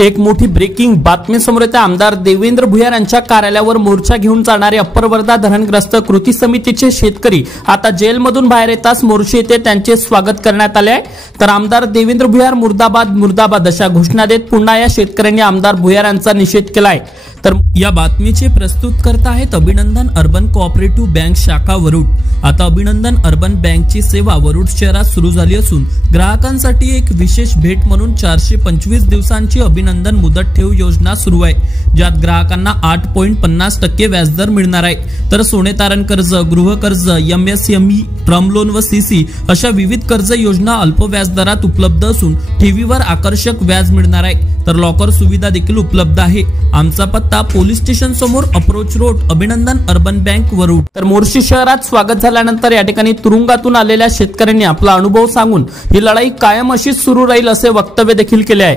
एक मोठी ब्रेकिंग बातमी समोर येते। आमदार देवेंद्र भुयार यांच्या कार्यालयावर मोर्चा घेऊन जाणारे अप्पर वर्धा धरणग्रस्त कृती समितीचे शेतकरी आता जेलमधून बाहेर येताच मोर्चे येथे त्यांचे स्वागत करण्यात आले आहे। तर आमदार देवेंद्र भुयार मुर्दाबाद मुर्दाबाद अशा घोषणा देत पुन्हा या शेतकऱ्यांनी आमदार भुयार यांचा निषेध केला आहे। तर या बातमीचे प्रस्तुत करत आहेत अभिनंदन अर्बन कोऑपरेटिव्ह बँक शाखा वरुड। आता अभिनंदन अर्बन बँकची सेवा वरुड शहरात सुरू झाली असून ग्राहकांसाठी एक विशेष भेट म्हणून 425 दिवसांची अभिनंदन मुदत ठेव योजना सुरू आहे, ज्यात ग्राहकांना 8.50% व्याजदर मिळणार आहे। तर सोने तारण कर्ज, गृह कर्ज, MSME, टर्म लोन व CC अशा विविध कर्ज योजना अल्प व्याजदरात उपलब्ध असून ठेवीवर आकर्षक व्याज मिळणार आहे। तर लॉकर सुविधा देखील उपलब्ध आहे। आमचा पत्ता पोलीस स्टेशन समोर अप्रोच रोड, अभिनंदन अर्बन बँक वरुड। तर मोर्शी शहरात स्वागत झाल्यानंतर या ठिकाणी तुरुंगातून आलेल्या शेतकऱ्यांनी आपला अनुभव सांगून ही लढाई कायम अशीच सुरू राहील असे वक्तव्य देखील केले आहे।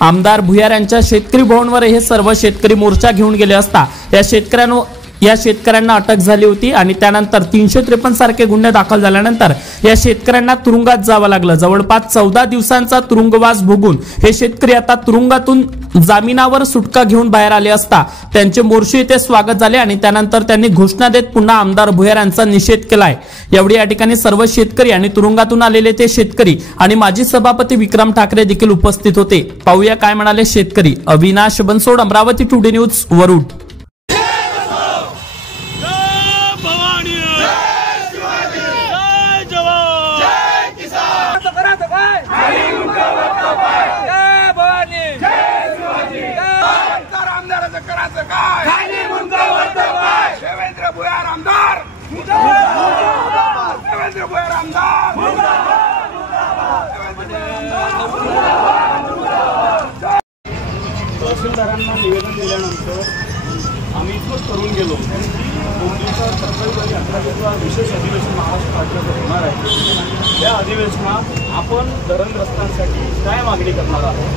आमदार भुयार यांच्या शेतकरी भवनवर हे सर्व शेतकरी मोर्चा घेऊन गेले असता या शेतकऱ्यांना अटक झाली होती आणि त्यानंतर 353 सारखे गुन्हे दाखल झाल्यानंतर या शेतकऱ्यांना तुरुंगात जावं लागलं। जवळपास 14 दिवसांचा तुरुंगवास भोगून हे शेतकरी आता तुरुंगातून जामिनावर सुटका घेऊन बाहेर आले असता त्यांचे मोर्शी येथे स्वागत झाले आणि त्यानंतर त्यांनी घोषणा देत पुन्हा आमदार भुयार यांचा निषेध केलाय। यावेळी या ठिकाणी सर्व शेतकरी आणि तुरुंगातून आलेले ते शेतकरी आणि माजी सभापती विक्रम ठाकरे देखील उपस्थित होते। पाहूया काय म्हणाले शेतकरी। Avinash Bansode, Amravati today news, Warud. देवेंद्र भुयार आमदार, देवेंद्र भुयार आमदार। तहसीलदारांना निवेदन दिल्यानंतर आम्ही इतकंच करून गेलो। 2 दिवसात 27 आणि 18 विशेष अधिवेशन महाराष्ट्र राज्यात होणार आहे। या अधिवेशनात आपण धरणग्रस्तांसाठी काय मागणी करणार आहोत,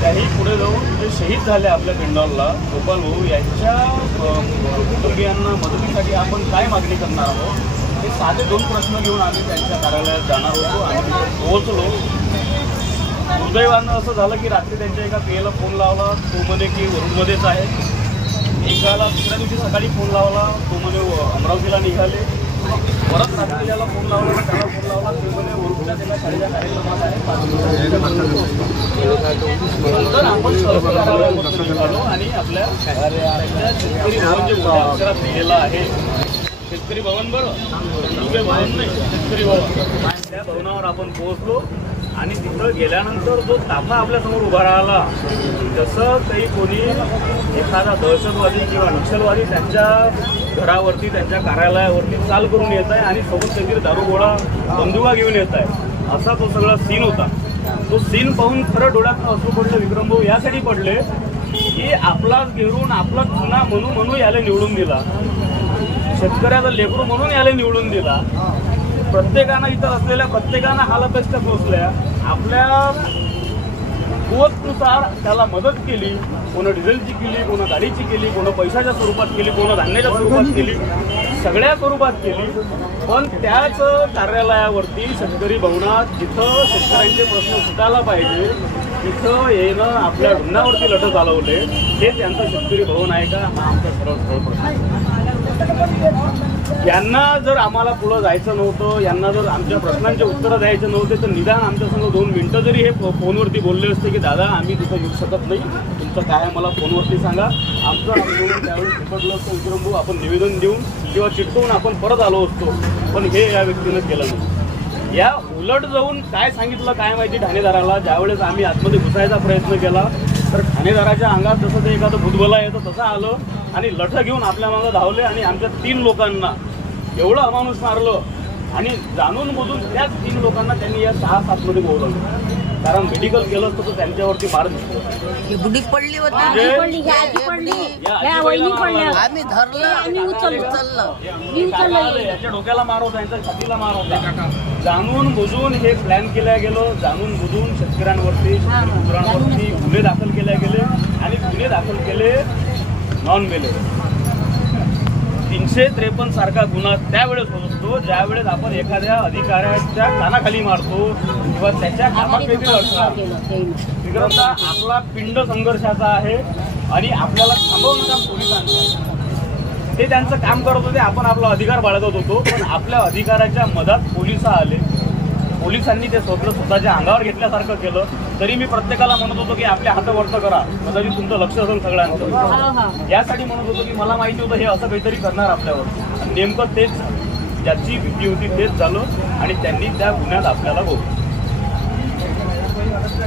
त्याही पुढे जाऊन जे शहीद झाले आपल्या पिंडॉलला गोपाल भाऊ यांच्या कुटुंबियांना मदतीसाठी आपण काय मागणी करणार आहोत, हे साधे 2 प्रश्न घेऊन आम्ही त्यांच्या कार्यालयात जाणार होतो आणि तिथे पोहोचलो। दुर्दैवानं असं झालं की रात्री त्यांच्या एका PAला फोन लावला, तो म्हणे की वरुडमध्येच आहे। एकाला दुसऱ्या दिवशी सकाळी फोन लावला, तो म्हणे अमरावतीला निघाले। परत रात्री त्याला फोन लावला, त्याला फोन लावला, तो म्हणे वरुडच्या त्याला शाळेच्या कार्यक्रमात आहे, 5 नंतर आपण सहकार्यालयामध्ये निघालो आणि आपल्या शेतकरी भवन जे मोठ्या अक्षरात लिहिलेलं आहे, शेतकरी भवन, बरं भवन नाही, शेतकरी भवन, त्या भवनावर आपण पोहोचलो आणि तिथं गेल्यानंतर जो ताफा आपल्यासमोर उभा राहिला, जसं काही कोणी एखादा दहशतवादी किंवा नक्षलवादी त्यांच्या घरावरती, त्यांच्या कार्यालयावरती चाल करून येत आहे आणि सोबत काहीतरी दारूगोळा, बंदुका घेऊन येत आहे, असा तो सगळा सीन होता। तो सीन पाहून खरं डोळ्यात असू पडलं विक्रम भाऊ यासाठी पडले की आपलाच घेरून आपला चुना म्हणून याला निवडून दिला, शेतकऱ्याचा लेकरू म्हणून याला निवडून दिला। प्रत्येकानं इथं असलेल्या प्रत्येकानं हालअपेष्टा सोसल्या, आपल्या कुवतनुसार त्याला मदत केली, कोण डिझेलची केली, कोण गाडीची केली, कोण पैशाच्या स्वरूपात केली, कोण धान्याच्या स्वरूपात केली, सगळ्या स्वरूपात केली। पण त्याच कार्यालयावरती शेतकरी भवनात जिथं शेतकऱ्यांचे प्रश्न सुटायला पाहिजे तिथं येणं आपल्या ढुंगावरती लढत चालवले, हे त्यांचं शेतकरी भवन आहे का, हा आमचा सरळ प्रश्न। यांना जर आम्हाला पुढं जायचं नव्हतं, यांना जर आमच्या प्रश्नांचे उत्तरं द्यायचं नव्हते तर निदान आमच्यासंग 2 मिनिटं जरी हे फोनवरती बोलले असते की दादा आम्ही तिथं येऊ शकत नाही, तुमचं काय मला फोनवरती सांगा, आमचं आंदोलन त्यावेळी चिकटलं असतं विक्रम भाऊ, आपण निवेदन देऊन किंवा चिटकवून आपण परत आलो असतो। पण हे या व्यक्तीनं केलं नाही। या उलट जाऊन काय सांगितलं काय माहिती ठाणेदाराला, ज्यावेळेस आम्ही आतमध्ये घुसायचा प्रयत्न केला तर ठाणेदाराच्या अंगात जसं ते एखादं भूतबला येतं तसं आलं आणि लठं घेऊन आपल्या मागं धावले आणि आमच्या 3 लोकांना एवढं अमानुष मारलं आणि जाणून बुजून त्याच 3 लोकांना त्यांनी या 6-7 मध्ये बोलवलं। कारण मेडिकल केलं असतं तर त्यांच्यावरती मार बुडी पडली होती, याच्या डोक्याला मार होता, यांच्या छातीला मार होता। जाणून बुजून हे प्लॅन केल्या गेलं, जाणून बुजून शेतकऱ्यांवरती, शेतकरी गुजरांवरती गुन्हे दाखल केले गेले आणि गुन्हे दाखल केले नॉन बेलेबल 353 सारखा गुन्हा त्यावेळेस होत असतो ज्यावेळेस आपण एखाद्या अधिकाऱ्याच्या कानाखाली मारतो किंवा त्याच्या कामात वेगळी अडथळा. विक्रमदा आपला पिंड संघर्षाचा आहे आणि आपल्याला थांबवणं काम पोलिसांचं ते त्यांचं काम करत होते. आपण आपला अधिकार बाळगत होतो पण आपल्या अधिकाराच्या मधात पोलिस आले. पोलिसांनी ते स्वतःच्या अंगावर घेतल्यासारखं केलं. तरी मी प्रत्येकाला म्हणत होतो की आपल्या हात वरतं करा. कदाचित तुमचं लक्ष असेल सगळ्यांचं. यासाठी म्हणत होतो की मला माहिती होतं हे असं काहीतरी करणार आपल्यावर आणि नेमकं तेच झालं. ज्याची भीती होती तेच झालं आणि त्यांनी त्या गुन्ह्यात आपल्याला बोलवलं.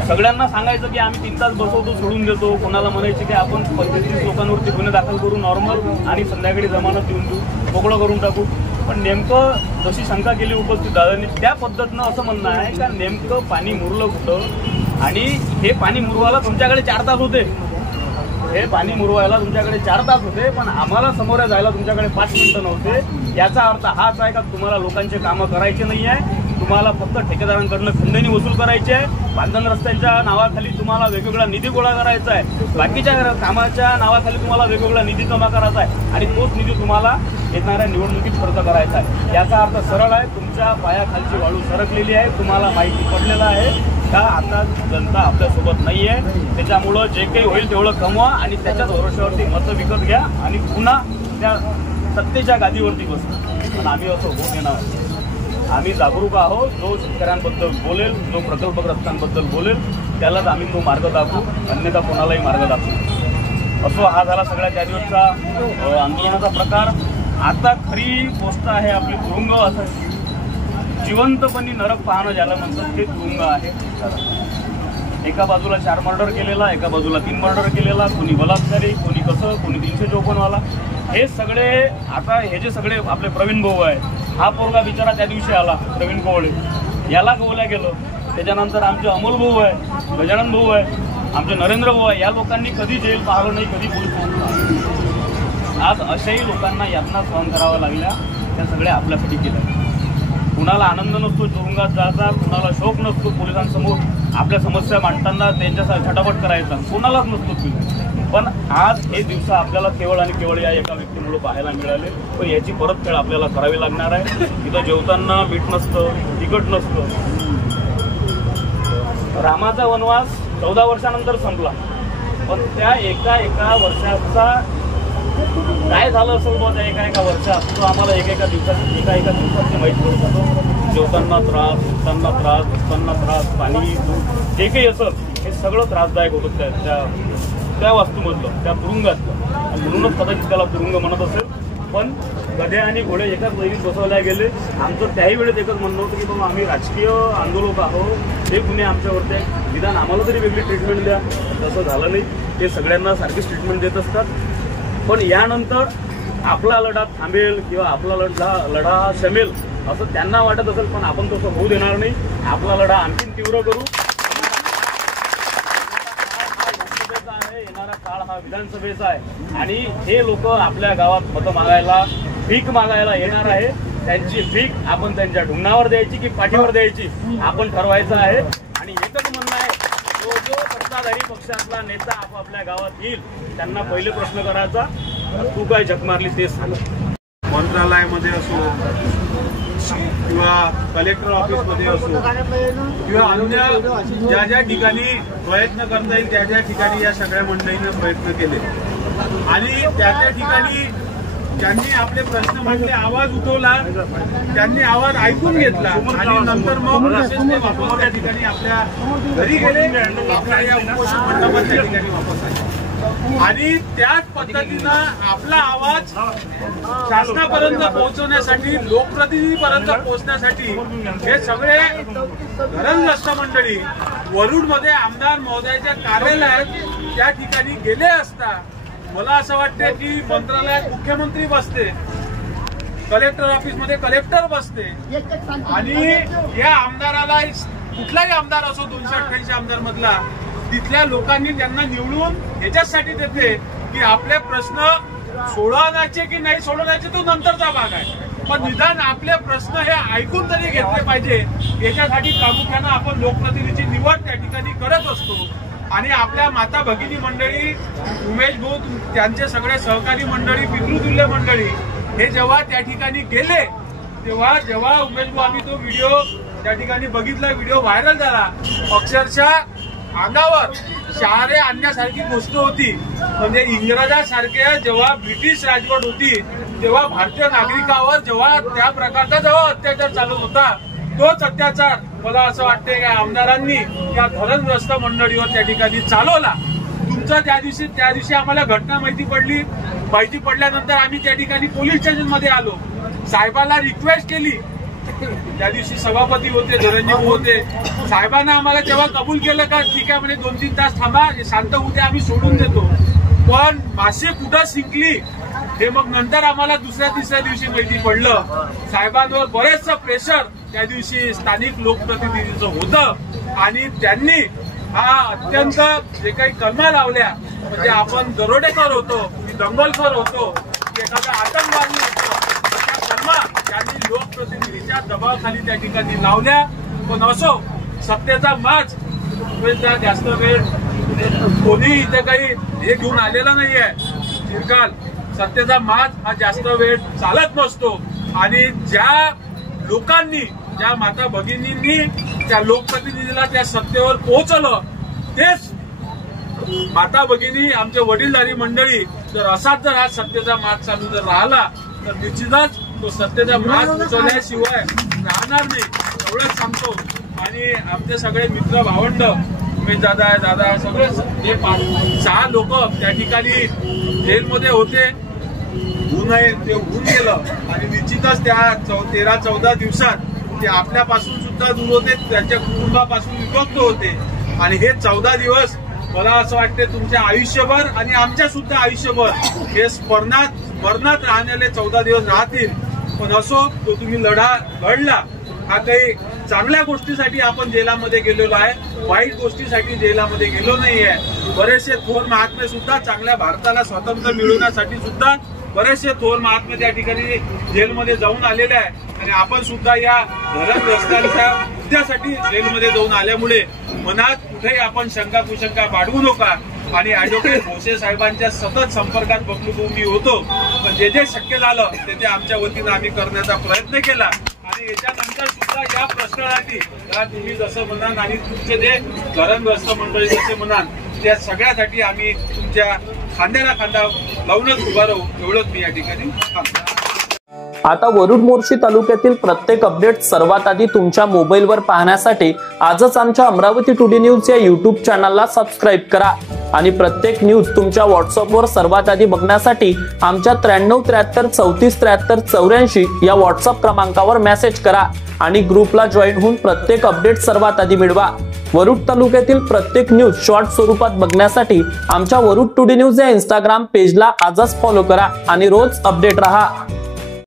सगळ्यांना सांगायचं की आम्ही 3 तास बसवतो सोडून देतो. कोणाला म्हणायचे की आपण 35 लोकांवरती गुन्हे दाखल करू नॉर्मल आणि संध्याकाळी जमानत देऊन देऊ मोकळं करून टाकू. पण नेमकं जशी शंका केली उपस्थित दादांनी त्या पद्धतीनं असं म्हणणं आहे का नेमकं पाणी मुरलं कुठं आणि हे पाणी मुरवायला तुमच्याकडे 4 तास होते. हे पाणी मुरवायला तुमच्याकडे 4 तास होते पण आम्हाला समोर जायला तुमच्याकडे 5 मिनिटं नव्हते. याचा अर्थ हाच आहे का तुम्हाला लोकांचे कामं करायचे नाही आहे. तुम्हाला फक्त ठेकेदारांकडनं खंडणी वसूल करायची आहे. बांधण रस्त्यांच्या नावाखाली तुम्हाला वेगवेगळा निधी गोळा करायचा आहे. बाकीच्या कामाच्या नावाखाली तुम्हाला वेगवेगळा निधी जमा करायचा आहे आणि तोच निधी तुम्हाला येणाऱ्या निवडणुकीत खर्च करायचा आहे. याचा अर्थ सरळ आहे. तुमच्या पायाखालची वाळू सरकलेली आहे. तुम्हाला माहिती पडलेलं आहे का आता जनता आपल्यासोबत नाही आहे. त्याच्यामुळं जे काही होईल तेवढं कमवा आणि त्याच्याच भरोश्यावरती मतं विकत घ्या आणि पुन्हा त्या सत्तेच्या गादीवरती बसा. पण आम्ही असं होऊ देणार. आम्ही जागरूक आहोत. जो शेतकऱ्यांबद्दल बोलेल जो प्रकल्पग्रस्तांबद्दल बोलेल त्यालाच आम्ही तो मार्ग दाखवू अन्यथा कोणालाही मार्ग दाखवू. असो हा झाला सगळ्या त्या दिवसचा आंदोलनाचा प्रकार. आता खरी गोष्ट आहे आपली तुरुंग. असं जिवंतपणी नरक पाहणं ज्याला म्हणतात ते तुरुंग आहे. एका बाजूला 4 मर्डर केलेला एका बाजूला 3 मर्डर केलेला कोणी बलात्कारी कोणी कसं कोणी 354 वाला. हे सगळे आता हे जे सगळे आपले प्रवीण भाऊ आहे हा पोरगा बिचारा त्या दिवशी आला प्रवीण कोवळे याला गोवल्या गेलं. त्याच्यानंतर आमचे अमोल भाऊ आहे गजानन भाऊ आहे आमचे नरेंद्र भाऊ आहे. या लोकांनी कधी जेल पाहिलं नाही कधी पोलीस. आज अशाही लोकांना यातना सहन कराव्या लागल्या. त्या सगळ्या आपल्यासाठी केल्या. कुणाला आनंद नसतो तुरुंगात जायचा कुणाला शोक नसतो पोलिसांसमोर आपल्या समस्या मांडताना त्यांच्यासाठी झटापट करायचा कोणालाच नसतो. पण आज हे दिवस आपल्याला केवळ आणि केवळ या एका व्यक्तीमुळे पाहायला मिळाले. पण याची परतफेड आपल्याला करावी लागणार आहे. तिथं जेवताना मीठ नसतं तिखट नसतं. रामाचा वनवास 14 वर्षानंतर संपला पण त्या एका वर्षाचा काय झालं असेल बघ त्या एका वर्षात तो आम्हाला एका दिवसाची माहिती पडत जातो. जेवताना त्रास झोपताना त्रास बसताना त्रास पाणी जे काही असेल हे सगळं त्रासदायक होतं त्या वास्तूमधलं त्या तुरुंगातलं. म्हणूनच कदाचित त्याला तुरुंग म्हणत असेल. पण गधे आणि घोडे एकाच वैरीत बसवल्या गेले. आमचं त्याही वेळेत एकच म्हणणं होतं की बाबा आम्ही राजकीय आंदोलक आहोत हे गुन्हे आमच्यावरती आहे निदान आम्हाला तरी वेगळी ट्रीटमेंट द्या. तसं झालं नाही. ते सगळ्यांना सारखीच ट्रीटमेंट देत असतात. पण यानंतर आपला लढा थांबेल किंवा आपला लढा शमेल असं त्यांना वाटत असेल पण आपण तसं होऊ देणार नाही. आपला लढा आणखीन तीव्र करू. येणारा काळ हा विधानसभेचा आहे आणि हे लोक आपल्या गावात मतं मागायला भीक मागायला येणार आहे. त्यांची भीक आपण त्यांच्या ढुंगणावर द्यायची की पाठीवर द्यायची आपण ठरवायचं आहे. आणि एकच म्हणणं आहे जो सत्ताधारी पक्षातला नेता आपापल्या गावात येईल त्यांना पहिले प्रश्न करायचा तू काय झक मारली तेच सांग. मंत्रालयामध्ये असो किंवा कलेक्टर ऑफिसमध्ये असो किंवा अन्य ज्या ठिकाणी प्रयत्न करता येईल त्या ठिकाणी या सगळ्या मंडळींनी प्रयत्न केले आणि त्या ठिकाणी ज्यांनी आपले प्रश्न मांडले आवाज उठवला त्यांनी आवाज ऐकून घेतला आणि नंतर मग ते वापस त्या ठिकाणी आपल्या घरी गेले. आपल्या या उपोषण मंडपात त्या ठिकाणी वापस आले आणि त्याच पद्धतीनं आपला आवाज शासनापर्यंत पोहोचवण्यासाठी लोकप्रतिनिधीपर्यंत पोहोचण्यासाठी हे सगळे धरणग्रस्त मंडळी वरुडमध्ये आमदार महोदयाच्या कार्यालयात त्या ठिकाणी गेले असता मला असं वाटतं की मंत्रालयात मुख्यमंत्री बसते कलेक्टर ऑफिसमध्ये कलेक्टर बसते आणि या आमदाराला कुठलाही आमदार असो 288 आमदार मधला तिथल्या लोकांनी त्यांना निवडून ह्याच्यासाठी देते की आपले प्रश्न सोडवण्याचे की नाही सोडवण्याचे तो नंतरचा भाग आहे पण निदान आपले प्रश्न हे ऐकून तरी घेतले पाहिजे. याच्यासाठी प्रामुख्यानं आपण लोकप्रतिनिधीची निवड त्या ठिकाणी करत असतो आणि आपल्या माता भगिनी मंडळी, उमेश भाऊ, त्यांचे सगळे सहकारी मंडळी, पितृतुल्य मंडळी हे जेव्हा त्या ठिकाणी गेले जेव्हा उमेश भाऊ आम्ही तो व्हिडिओ त्या ठिकाणी बघितला, व्हिडिओ व्हायरल झाला, अक्षरशः अंगावर शहारे आणण्यासारखी गोष्ट होती. म्हणजे इंग्रजांसारखे जेव्हा ब्रिटिश राजवट होती तेव्हा भारतीय नागरिकांवर जेव्हा त्या प्रकारचा जेव्हा अत्याचार चालत होता, तोच अत्याचार मला असं वाटते की आमदारांनी या धरणग्रस्त मंडळीवर त्या ठिकाणी चालवला. तुमचं त्या दिवशी आम्हाला घटना माहिती पडल्यानंतर आम्ही त्या ठिकाणी पोलीस स्टेशन मध्ये आलो, साहेबांना रिक्वेस्ट केली. त्या दिवशी सभापती होते, धनंजय होते. साहेबांना आम्हाला तेव्हा कबूल केलं का ठीक आहे म्हणे 2-3 तास थांबा, शांत होते, आम्ही सोडून देतो. पण मासे कुठं शिंकली हे मग नंतर आम्हाला दुसऱ्या-तिसऱ्या दिवशी माहिती पडलं. साहेबांवर बरेचसं प्रेशर त्या दिवशी स्थानिक लोकप्रतिनिधीचं होतं आणि त्यांनी हा अत्यंत जे काही कलमा लावल्या, म्हणजे आपण दरोडेखोर होतो, दंगलखोर होतो, एखादा आतंकवादी होतो, त्या कलमा त्यांनी लोकप्रतिनिधीच्या दबावाखाली त्या ठिकाणी लावल्या. पण असो, सत्तेचा माज जास्त वेळ कोणी इथे काही हे घेऊन आलेला नाहीये. चिरकाल सत्तेचा माज हा जास्त वेळ चालत नसतो आणि ज्या लोकांनी, ज्या माता भगिनींनी त्या लोकप्रतिनिधीला त्या सत्तेवर पोहोचवलं, तेच माता भगिनी, आमचे वडीलधारी मंडळी जर असाच जर हा सत्तेचा माज चालू जर राहिला तर निश्चितच तो सत्तेचा माज उचलल्याशिवाय राहणार नाही, एवढंच सांगतो. आणि आमचे सगळे मित्र भावंड, उमेश दादा सगळे जे 5-6 लोक त्या ठिकाणी जेलमध्ये होते, ते होऊन गेलं आणि निश्चितच त्या 13-14 दिवसात ते आपल्यापासून सुद्धा दूर होते, त्यांच्या कुटुंबापासून विभक्त होते. आणि हे 14 दिवस मला असं वाटते तुमच्या आयुष्यभर आणि आमच्या सुद्धा आयुष्यभर हे स्मरणात राहणारे 14 दिवस राहतील. पण असो, तो तुम्ही लढा लढला, हा काही चांगल्या गोष्टीसाठी आपण जेलामध्ये गेलेलो आहे, वाईट गोष्टीसाठी जेलामध्ये गेलो नाहीये. बरेचसे थोर महात्मे सुद्धा चांगल्या भारताला स्वातंत्र्य मिळवण्यासाठी सुद्धा बरेचसे थोर महात्मे त्या ठिकाणी जेलमध्ये जाऊन आलेले आहे. आणि आपण सुद्धा या धरणग्रस्तांच्या मुद्द्यासाठी जेलमध्ये जाऊन आल्यामुळे मनात कुठेही आपण शंका कुशंका बाळगू नका. आणि ऍडव्होकेट भोसे साहेबांच्या सतत संपर्कात बघलो मी होतो, पण जे शक्य झालं ते आमच्या वतीनं आम्ही करण्याचा प्रयत्न केला. आणि याच्यानंतर सुद्धा या प्रश्नासाठी तुम्ही जसं म्हणाल आणि तुमचे जे धरणग्रस्त मंडळी जसे म्हणाल त्या सगळ्यासाठी आम्ही तुमच्या खांद्याला खांदा लावूनच उभा राहू, एवढंच मी या ठिकाणी सांगतो. आता वरुड मोर्शी तालुक्यातील प्रत्येक अपडेट सर्वात आधी तुमच्या मोबाईलवर पाहण्यासाठी आजच आमच्या अमरावती टुडे न्यूज या युट्यूब चॅनलला सबस्क्राईब करा आणि प्रत्येक न्यूज तुमच्या व्हॉट्सअपवर सर्वात आधी बघण्यासाठी आमच्या 93 33 34 34 84 या व्हॉट्सअप क्रमांकावर मेसेज करा आणि ग्रुपला जॉईन होऊन प्रत्येक अपडेट सर्वात आधी मिळवा. वरुड तालुक्यातील प्रत्येक न्यूज शॉर्ट स्वरूपात बघण्यासाठी आमच्या वरुड टुडे न्यूज या इंस्टाग्राम पेजला आजच फॉलो करा आणि रोज अपडेट रहा.